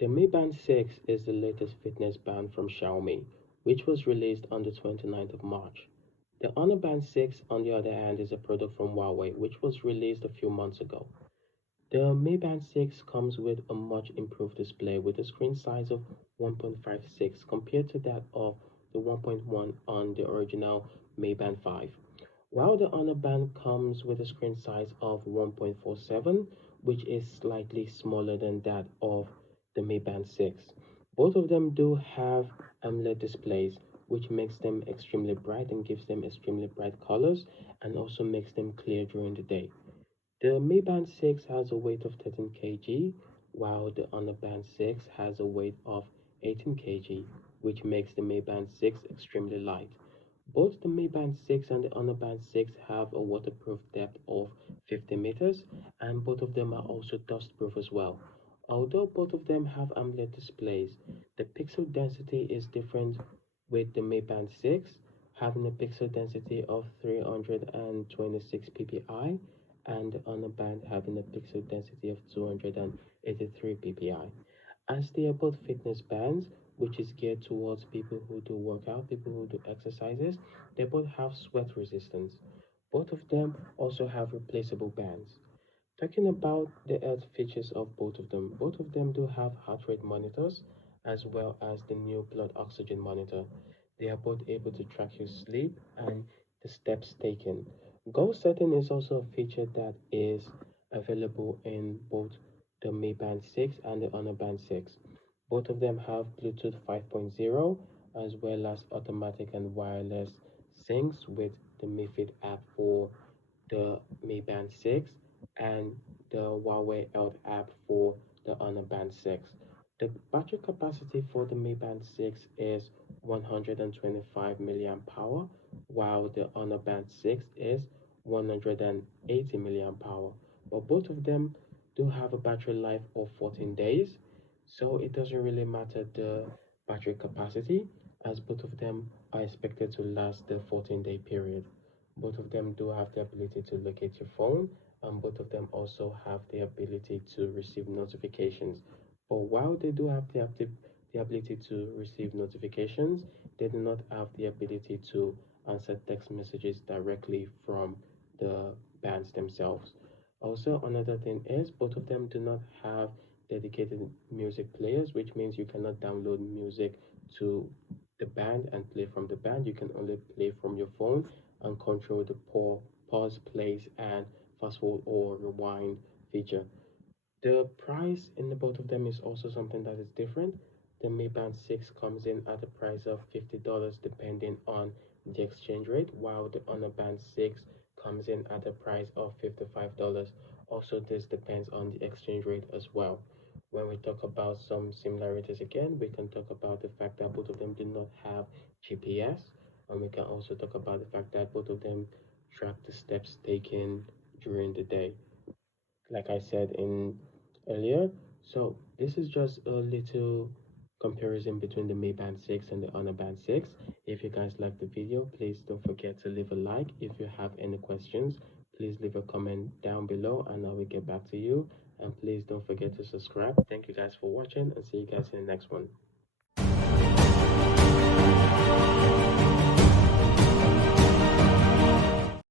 The Mi Band 6 is the latest fitness band from Xiaomi, which was released on the 29th of March. The Honor Band 6, on the other hand, is a product from Huawei, which was released a few months ago. The Mi Band 6 comes with a much improved display with a screen size of 1.56 compared to that of the 1.1 on the original Mi Band 5. While the Honor Band comes with a screen size of 1.47, which is slightly smaller than that of the Mi Band 6. Both of them do have AMOLED displays, which makes them extremely bright and gives them extremely bright colors and also makes them clear during the day. The Mi Band 6 has a weight of 13 kg, while the Honor Band 6 has a weight of 18 kg, which makes the Mi Band 6 extremely light. Both the Mi Band 6 and the Honor Band 6 have a waterproof depth of 50 meters, and both of them are also dustproof as well. Although both of them have AMOLED displays, the pixel density is different, with the Mi Band 6 having a pixel density of 326 ppi and the Honor Band having a pixel density of 283 ppi. As they are both fitness bands, which is geared towards people who do workout, people who do exercises, they both have sweat resistance. Both of them also have replaceable bands. Talking about the health features of both of them do have heart rate monitors as well as the new blood oxygen monitor. They are both able to track your sleep and the steps taken. Goal setting is also a feature that is available in both the Mi Band 6 and the Honor Band 6. Both of them have Bluetooth 5.0 as well as automatic and wireless syncs with the Mi Fit app for the Mi Band 6 and the Huawei Health app for the Honor Band 6. The battery capacity for the Mi Band 6 is 125 milliamp hour, while the Honor Band 6 is 180 milliamp hour. But both of them do have a battery life of 14 days, so it doesn't really matter the battery capacity, as both of them are expected to last the 14-day period. Both of them do have the ability to locate your phone, and both of them also have the ability to receive notifications. But while they do have the ability to receive notifications, they do not have the ability to answer text messages directly from the bands themselves. Also, another thing is both of them do not have dedicated music players, which means you cannot download music to the band and play from the band. You can only play from your phone and control the pause, plays, and fast forward or rewind feature. The price in the both of them is also something that is different. The Mi Band 6 comes in at a price of $50 depending on the exchange rate, while the Honor Band 6 comes in at a price of $55. Also, this depends on the exchange rate as well. When we talk about some similarities again, we can talk about the fact that both of them do not have GPS, and we can also talk about the fact that both of them track the steps taken during the day, like I said in earlier. So this is just a little comparison between the Mi Band 6 and the Honor Band 6. If you guys like the video, please don't forget to leave a like. If you have any questions, please leave a comment down below and I will get back to you. And please don't forget to subscribe. Thank you guys for watching and see you guys in the next one.